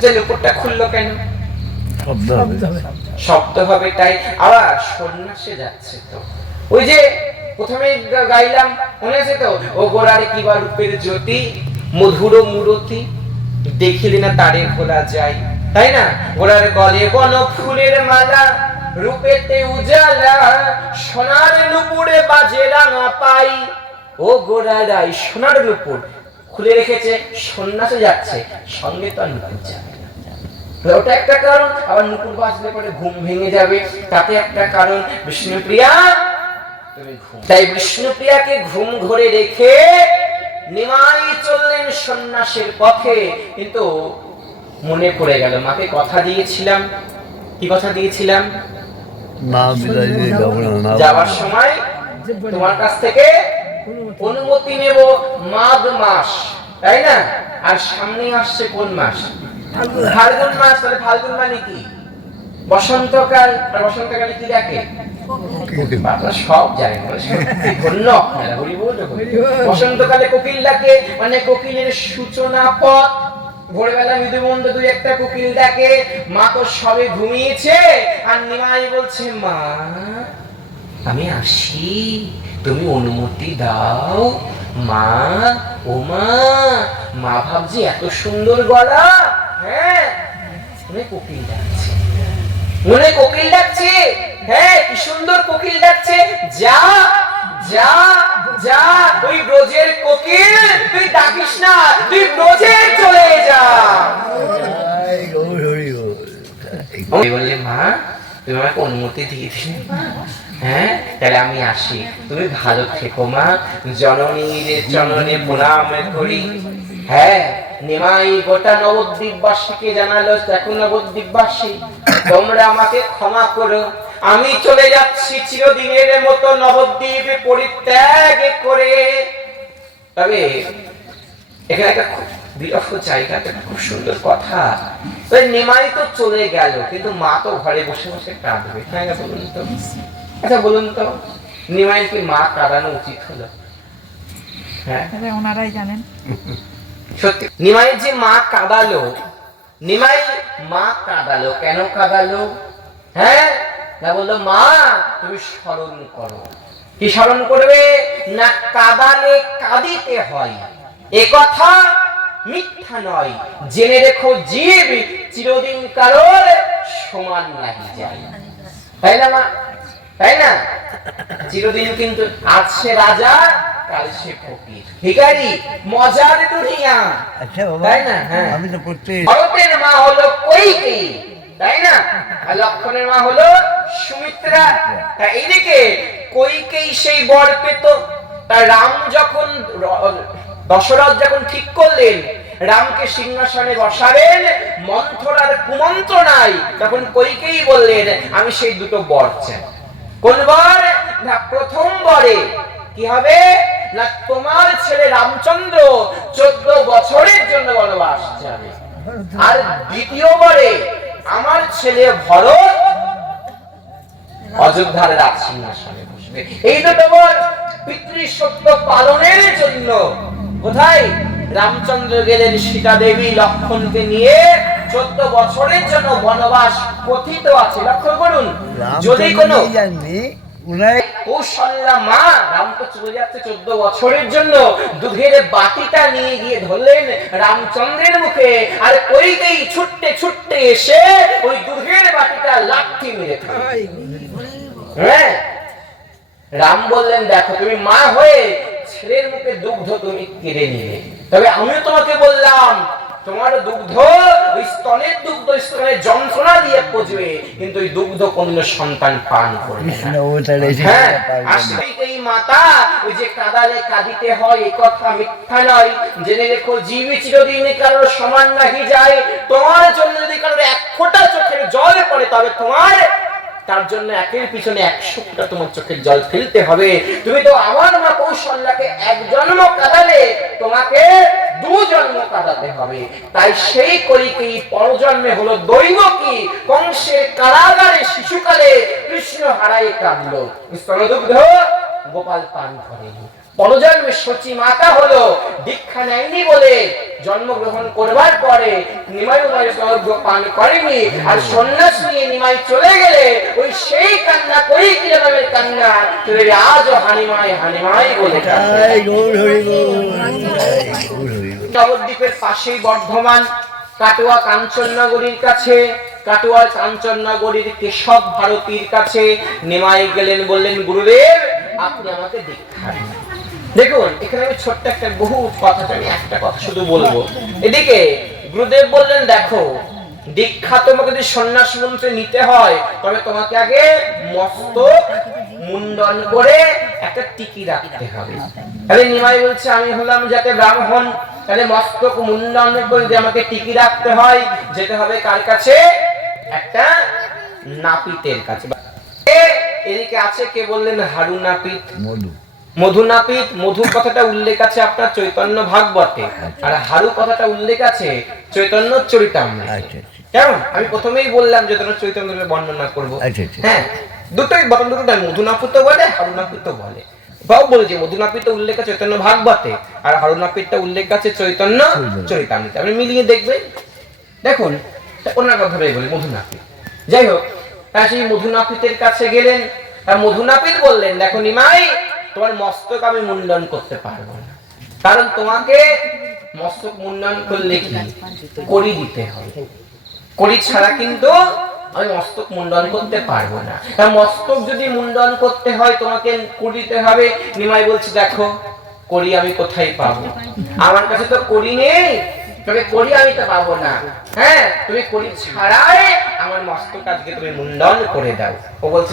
যে নুপুরটা খুললো কেন? শব্দ হবে। শব্দ হবে। তাই আবার সন্ন্যাসে যাচ্ছে তো। ওই যে প্রথমে গাইলাম মনে আছে তো? ও গোড়ার কিবা রূপের জ্যোতি মধুর মূরতি দেখিলে না তারে ভোলা যায়। তাই না? গোড়ার গলে বন ফুলের মালা রূপেতে উজালা সোনার নুপুরে বাজে রাঙা পাই। ও গোড়ারাই সোনার নুপুর খুলে রেখেছে সন্ন্যাসে যাচ্ছে সঙ্গে তো আর নুপুর যাবে না। ওটা একটা কারণ আবার নুপুর বাজলে পরে ঘুম ভেঙে যাবে তাতে একটা কারণ বিষ্ণুপ্রিয়া তাই বিষ্ণুপ্রিয়াকে ঘুম ঘরে রেখে নিমাই চললেন সন্ন্যাসের পথে। কিন্তু মনে পড়ে গেল মাকে কথা দিয়েছিলাম। কি কথা দিয়েছিলাম? যাওয়ার সময় তোমার কাছ থেকে অনুমতি। নেব মাঘ মাস তাই না? আর সামনে আসছে কোন মাস? ফাল্গুন। মাস তাহলে ফাল্গুন মানে কি? বসন্তকাল আর বসন্তকালে কি ডাকে? সব জানেন ধন্য। আপনারা হরি বল যখন। বসন্তকালে কোকিল ডাকে মানে কোকিলের সূচনা পথ। ভোরবেলা মৃদুমন্দ দুই একটা কোকিল ডাকে মা তো সবে ঘুমিয়েছে আর নিমাই বলছে মা আমি আসি। তুমি অনুমতি দাও। মা ও মা মা ভাবছি এত সুন্দর গলা। হ্যাঁ কোকিল ডাকছে। মনে কোকিল ডাকছে? হ্যাঁ কি সুন্দর কোকিল ডাকছে। যা যা যা ওই ব্রজের কোকিল তুই ডাকিস না তুই ব্রজে চলে যা। বল। মা তুমি অনুমতি দিয়ে হ্যাঁ তাহলে আমি আসি। তুমি ভালো থেকো, মা। জননীর চরণে প্রণাম করি। হ্যাঁ নিমাই গোটা নবদ্বীপবাসীকে জানালো দেখো নবদ্বীপবাসী, তোমরা আমাকে ক্ষমা করো। আমি চলে যাচ্ছি চিরদিনের মতো নবদ্বীপ পরিত্যাগ করে। তবে এখানে একটা খুব বিরক্ত জায়গা একটা খুব সুন্দর কথা। ওই নিমাই তো চলে গেল কিন্তু মা তো ঘরে বসে বসে কাঁদবে না বলুন তো? আচ্ছা বলুন তো নিমাই কি মা কাঁদানো উচিত হলো? হ্যাঁ? ওনারাই জানেন। সত্যি নিমাই যে মা কাঁদালো নিমাই মা কাঁদালো কেন কাঁদালো? হ্যাঁ? না বলল মা তুমি স্মরণ করো। কি স্মরণ করবে? না কাঁদালে কাঁদিতে হয়। এ কথা মিথ্যা নয়। জেনে রেখো জীব চিরদিন কারোর সমান নাহি যায়। তাই না মা? তাই না? চিরদিন কিন্তু আজ সে রাজা কাল সে ফকির। ভিখারি মজার দুনিয়া। আচ্ছা বাবা তাই না? হ্যাঁ। আমি তো পড়তে ভরতের মা হলো কৈকেয়ী তাই না? আর লক্ষণের মা হলো সুমিত্রা। তা এইদিকে কৈকেয়ী সেই বর পেত? তা রাম যখন দশরথ যখন ঠিক করলেন রামকে সিংহাসনে বসাবেন, মন্থরার কুমন্ত্রণায় তখন কৈকেয়ী বললেন, আমি সেই দুটো বর চাই। কোন বর? না, প্রথম বরে। কি হবে? না, তোমার ছেলে রামচন্দ্র চোদ্দ বছরের জন্য বনবাস যাবে। আর দ্বিতীয় বরে, আমার ছেলে ভরত অযোধ্যার রাজ সিংহাসনে বসবে। এই দুটো বর পিতৃ সত্য পালনের জন্য। কোথায়? রামচন্দ্র গেলেন সীতা দেবী লক্ষণকে নিয়ে। চোদ্দ বছরের জন্য বনবাস কথিত আছে। লক্ষ্য করুন যদি কোনো কৌশল্যা মা চলে যাচ্ছে চোদ্দ বছরের জন্য। দুধের বাটিটা নিয়ে গিয়ে ধরলেন রামচন্দ্রের মুখে। আর কইতেই ছুটতে ছুটতে এসে ওই দুধের বাটিটা লাঠি মেরে হ্যাঁ। রাম বললেন দেখো তুমি মা হয়ে ছেলের মুখে দুগ্ধ তুমি কেড়ে নিলে। তবে আমিও তোমাকে বললাম তোমার দুগ্ধ ওই স্তনের দুগ্ধ স্তনের যন্ত্রণা দিয়ে পচবে কিন্তু ওই দুগ্ধ কোন সন্তান পান করবে হ্যাঁ, এই মাতা ওই যে কাদালে কাঁদিতে হয় এ কথা মিথ্যা নয়। জেনে রেখো জীবী চিরদিন কারোর সমান নাহি যায়। তোমার জন্য যদি কারোর এক ফোঁটা চোখের জল পড়ে তবে তোমার তার জন্য একের পিছনে একশো ফুটা তোমার চোখের জল ফেলতে হবে। তুমি তো আমার মা কৌশল্যাকে এক জন্ম কাঁদালে তোমাকে দু জন্ম কাটাতে হবে। তাই সেই করিকেই পরজন্মে হলো দৈব কি? কংসের কারাগারে শিশুকালে কৃষ্ণ হারাই কাঁদলো। স্তনদুগ্ধ গোপাল পান করেনি। পরজন্মে সচি মাতা হলো দীক্ষা নেয়নি বলে জন্মগ্রহণ করবার পরে উমাই স্বর্গ পান করেনি। আর সন্ন্যাস নিয়ে নিমাই চলে গেলে ওই সেই কান্না করেই কি নামের কান্না? চলে আজও হানিমাই হানিমাই বলে নবদ্বীপের পাশেই বর্ধমান কাটোয়া কাঞ্চননগরীর কাছে কাটোয়ার কাঞ্চননগরীর কেশব ভারতীর কাছে। নেমাই গেলেন বললেন গুরুদেব আপনি আমাকে দীক্ষা। দেখুন, এখানে আমি ছোট্ট একটা বহু কথা আমি একটা কথা শুধু বলব। এদিকে গুরুদেব বললেন, দেখো, দীক্ষা তোমাকে যদি সন্ন্যাস মন্ত্রে নিতে হয়, তবে তোমাকে আগে মস্তক মুন্ডন করে একটা টিকি রাখতে হবে। তাহলে নিমাই বলছে, আমি হলাম যাতে ব্রাহ্মণ, তাহলে মস্তক মুন্ডন করে আমাকে টিকি রাখতে হয়, যেতে হবে কার কাছে? একটা নাপিতের কাছে। এদিকে আছে কে বললেন হারু নাপিত মধু। মধু নাপিত মধু কথাটা উল্লেখ আছে আপনার চৈতন্য ভাগবতে। আর হারু কথাটা উল্লেখ আছে চৈতন্য চরিতামৃতে। আচ্ছা আচ্ছা। কেমন? আমি প্রথমেই বললাম যে তোমরা চৈতন্যের বর্ণনা করব। আচ্ছা। হ্যাঁ দুটোই বর্ণ দুটো মধুনাপিত বলে হারুনাপিত বলে। বাও বলে যে মধুনাপিত উল্লেখ আছে চৈতন্য ভাগবতে আর হারুনাপিতটা উল্লেখ আছে চৈতন্য চৈতন্য। চরিতামৃতে। আপনি মিলিয়ে দেখবেন। দেখুন ওনার কথাটাই বলি মধুনাপিত। যাই হোক তা সেই মধুনাপিতের কাছে গেলেন। তা মধুনাপিত বললেন দেখো নিমাই তোমার মস্তক আমি মুন্ডন করতে পারব না। কারণ তোমাকে মস্তক মুন্ডন করলে কি? করি দিতে হবে। করি ছাড়া কিন্তু আমি মস্তক মুন্ডন করতে পারব না। মস্তক যদি মুন্ডন করতে হয়, তোমাকে করিতে হবে। নিমাই বলছি, দেখো, করি আমি কোথায় পাবো? আমার কাছে তো করি নেই। তবে করি আমি তো পাবো না। হ্যাঁ তুমি করি ছাড়াই আমার মস্তক আজকে তুমি মুন্ডন করে দাও। ও বলছে